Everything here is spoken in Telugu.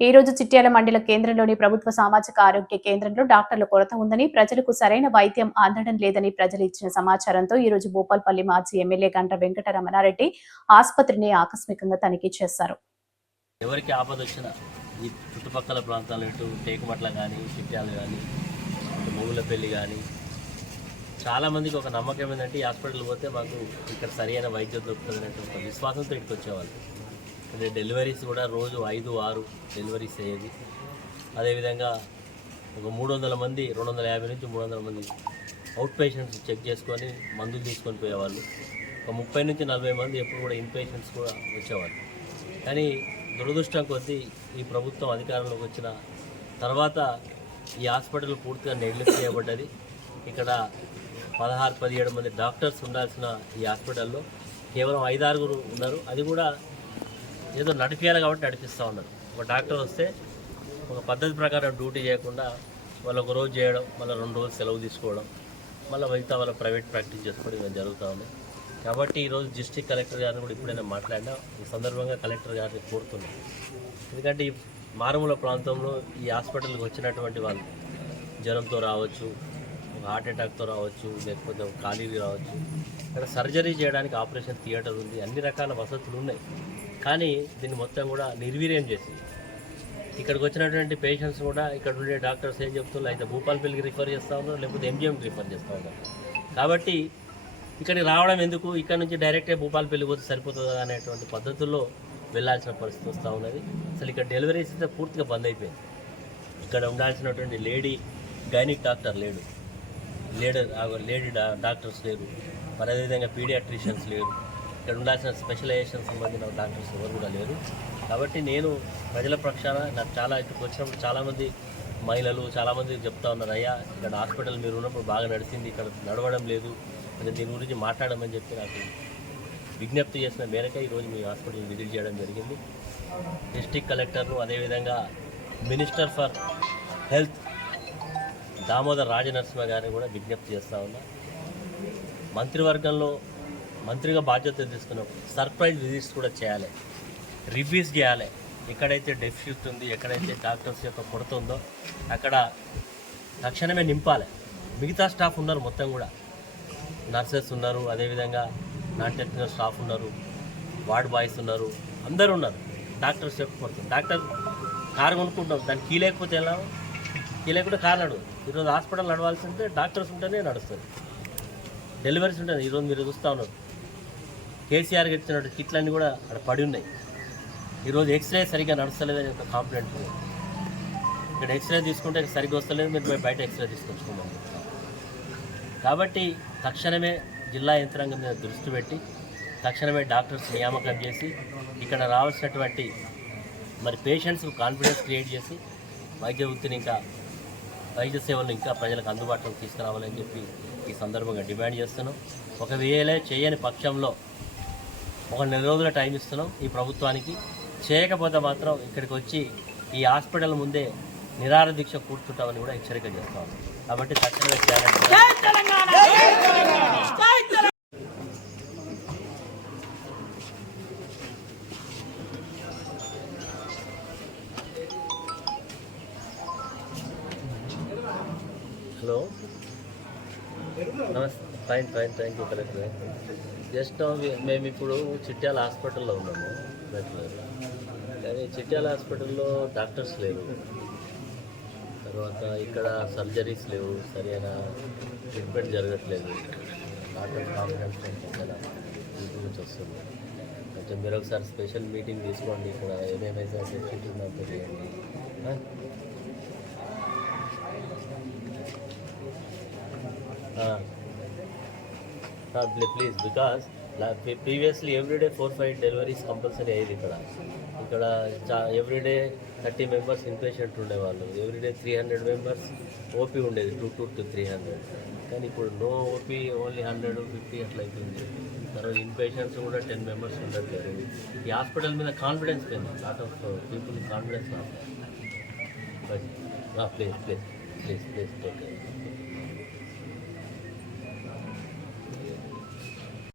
ఈ రోజు చిట్యాల మండల కేంద్రంలోని ప్రభుత్వ సామాజిక ఆరోగ్య కేంద్రంలో డాక్టర్ల కొరత ఉందని ప్రజలకు సరైన వైద్యం అందడం లేదని ప్రజలు ఇచ్చిన సమాచారంతో ఈ రోజు భూపాల్పల్లి మాజీ ఎమ్మెల్యే గంట వెంకటరమణారెడ్డి ఆసుపత్రిని ఆకస్మికంగా తనిఖీ చేశారు. ఎవరికి ఆపద వచ్చినా ఈ చుట్టుపక్కల ప్రాంతాలు ఇటు టేకుమట్ల కానీ చిట్యాలు కానీ ఇటు మూగులపల్లి కానీ చాలామందికి ఒక నమ్మకం ఏంటంటే ఈ హాస్పిటల్ పోతే మాకు ఇక్కడ సరైన వైద్యం దొరుకుతుంది అనేటువంటి విశ్వాసంతో ఇక్కడికి వచ్చేవాళ్ళు. అంటే డెలివరీస్ కూడా రోజు ఐదు ఆరు డెలివరీస్ అయ్యేది. అదేవిధంగా ఒక మూడు వందల మంది రెండు వందల యాభై నుంచి మూడు వందల మంది అవుట్ పేషెంట్స్ చెక్ చేసుకొని మందులు తీసుకొని పోయేవాళ్ళు. ఒక ముప్పై నుంచి నలభై మంది ఎప్పుడు కూడా ఇన్ పేషెంట్స్ కూడా వచ్చేవాళ్ళు. కానీ దురదృష్టం కొద్దీ ఈ ప్రభుత్వం అధికారంలోకి వచ్చిన తర్వాత ఈ హాస్పిటల్ పూర్తిగా నెగ్లెక్ట్ చేయబడ్డది. ఇక్కడ పదహారు పదిహేడు మంది డాక్టర్స్ ఉండాల్సిన ఈ హాస్పిటల్లో కేవలం ఐదారుగురు ఉన్నారు. అది కూడా ఏదో నడిపించాలి కాబట్టి నడిపిస్తూ ఉన్నారు. ఒక డాక్టర్ వస్తే ఒక పద్ధతి ప్రకారం డ్యూటీ చేయకుండా వాళ్ళు ఒక రోజు చేయడం మళ్ళీ రెండు రోజులు సెలవు తీసుకోవడం మళ్ళీ మిగతా వాళ్ళ ప్రైవేట్ ప్రాక్టీస్ చేసుకోవడం ఇవన్నీ జరుగుతూ ఉంది. కాబట్టి ఈరోజు డిస్ట్రిక్ట్ కలెక్టర్ గారిని కూడా ఇప్పుడైనా మాట్లాడినా ఈ సందర్భంగా కలెక్టర్ గారిని కోరుతున్నాం ఎందుకంటే ఈ మారుమూల ప్రాంతంలో ఈ హాస్పిటల్కి వచ్చినటువంటి వాళ్ళు జ్వరంతో రావచ్చు ఒక హార్ట్ అటాక్తో రావచ్చు లేకపోతే ఒక ఖాళీ రావచ్చు. ఇక్కడ సర్జరీ చేయడానికి ఆపరేషన్ థియేటర్ ఉంది. అన్ని రకాల వసతులు ఉన్నాయి. కానీ దీన్ని మొత్తం కూడా నిర్వీర్యం చేసింది. ఇక్కడికి వచ్చినటువంటి పేషెంట్స్ కూడా ఇక్కడ ఉండే డాక్టర్స్ ఏం చెప్తున్నారు అయితే భూపాలపల్లికి రిఫర్ చేస్తూ ఉన్నారు లేకపోతే ఎంజిఎంకి రిఫర్ చేస్తూ ఉన్నారు. కాబట్టి ఇక్కడికి రావడం ఎందుకు? ఇక్కడ నుంచి డైరెక్ట్గా భూపాలపల్లి పోతే సరిపోతుందా అనేటువంటి పద్ధతుల్లో వెళ్ళాల్సిన పరిస్థితి వస్తూ ఉన్నది. అసలు ఇక్కడ డెలివరీస్ అయితే పూర్తిగా బంద్ అయిపోయింది. ఇక్కడ ఉండాల్సినటువంటి లేడీ గైనిక్ డాక్టర్ లేడు. లేడర్ లేడీ డాక్టర్స్ లేరు. మరి అదేవిధంగా పీడియాట్రిషియన్స్ లేరు. ఇక్కడ ఉండాల్సిన స్పెషలైజేషన్ సంబంధించిన డాక్టర్స్ ఎవరు కూడా లేరు. కాబట్టి నేను ప్రజల పక్షాన నాకు చాలా ఇక్కడికి వచ్చినప్పుడు చాలామంది మహిళలు చాలామంది చెప్తా ఉన్నారు అయ్యా ఇక్కడ హాస్పిటల్ మీరు ఉన్నప్పుడు బాగా నడిచింది ఇక్కడ నడవడం లేదు అంటే దీని గురించి మాట్లాడమని చెప్పి నాకు విజ్ఞప్తి చేసిన మేరకే ఈరోజు మీ హాస్పిటల్ విజిట్ చేయడం జరిగింది. డిస్టిక్ కలెక్టర్ను అదేవిధంగా minister for health Damodar Rajanarasimha గారిని కూడా విజ్ఞప్తి చేస్తా ఉన్నా. మంత్రివర్గంలో మంత్రిగా బాధ్యత తీసుకున్నప్పుడు సర్ప్రైజ్ విజిట్స్ కూడా చేయాలి. రివ్యూస్ చేయాలి. ఎక్కడైతే డెఫిషిట్ ఉంది ఎక్కడైతే డాక్టర్స్ యొక్క కొరత ఉందో అక్కడ తక్షణమే నింపాలి. మిగతా స్టాఫ్ ఉన్నారు మొత్తం కూడా. నర్సెస్ ఉన్నారు అదేవిధంగా నాన్ టెక్నికల్ స్టాఫ్ ఉన్నారు వార్డ్ బాయ్స్ ఉన్నారు అందరూ ఉన్నారు. డాక్టర్స్ చెప్పబడుతుంది డాక్టర్ కారు కొనుక్కుంటాం. దాన్ని కీ లేకపోతే ఎలా? కీ లేకుంటే కారు నడవదు. ఈరోజు హాస్పిటల్ నడవాల్సి ఉంటే డాక్టర్స్ ఉంటేనే నడుస్తుంది. డెలివరీస్ ఉంటుంది ఈరోజు మీరు చూస్తూ ఉన్నారు. కేసీఆర్కి ఇచ్చినట్టు కిట్లన్నీ కూడా అక్కడ పడి ఉన్నాయి. ఈరోజు ఎక్స్రే సరిగ్గా నడుస్తలేదని ఒక కాంప్లైంట్ ఇక్కడ ఎక్స్రే తీసుకుంటే సరిగ్గా వస్తలేదు మీరు బయట ఎక్స్రే తీసుకొచ్చుకున్నాం కాబట్టి తక్షణమే జిల్లా యంత్రాంగం మీద దృష్టి పెట్టి తక్షణమే డాక్టర్స్ నియామకం చేసి ఇక్కడ రావాల్సినటువంటి మరి పేషెంట్స్కు కాన్ఫిడెన్స్ క్రియేట్ చేసి వైద్య వృత్తిని ఇంకా వైద్య సేవలను ఇంకా ప్రజలకు అందుబాటులోకి తీసుకురావాలని చెప్పి ఈ సందర్భంగా డిమాండ్ చేస్తున్నాం. ఒకవేళ చేయని పక్షంలో ఒక నెల రోజుల టైం ఇస్తున్నాం ఈ ప్రభుత్వానికి. చేయకపోతే మాత్రం ఇక్కడికి వచ్చి ఈ హాస్పిటల్ ముందే నిరార దీక్ష కూర్చుంటామని కూడా హెచ్చరిక చేస్తాం కాబట్టి తక్షణమే హలో? నమస్తే fine fine thank you collector just మేము ఇప్పుడు చిట్యాల హాస్పిటల్లో ఉన్నాము కలెక్టర్ కానీ చిట్యాల హాస్పిటల్లో డాక్టర్స్ లేరు తర్వాత ఇక్కడ సర్జరీస్ లేవు సరైన ట్రీట్మెంట్ జరగట్లేదు. డాక్టర్ కాన్ఫిడెన్స్ చాలా నుంచి వస్తుంది. కొంచెం మీరు ఒకసారి స్పెషల్ మీటింగ్ తీసుకోండి ఇక్కడ ఏమేమైతే ఫెసిలిటీ ఉందో please because previously everyday four five deliveries compulsory అయ్యేది ఇక్కడ. ఇక్కడ చా ఎవ్రీడే థర్టీ మెంబర్స్ ఇన్పేషెంట్ ఉండేవాళ్ళు. Everyday three hundred members OP ఉండేది. Two two to three hundred కానీ ఇప్పుడు no OP only hundred fifty అట్లా అవుతుంది తర్వాత ఇన్పేషెంట్స్ కూడా టెన్ మెంబర్స్ ఉండట్లేదు ఈ హాస్పిటల్ మీద కాన్ఫిడెన్స్ పోయింది lot of people confidence please please please please take care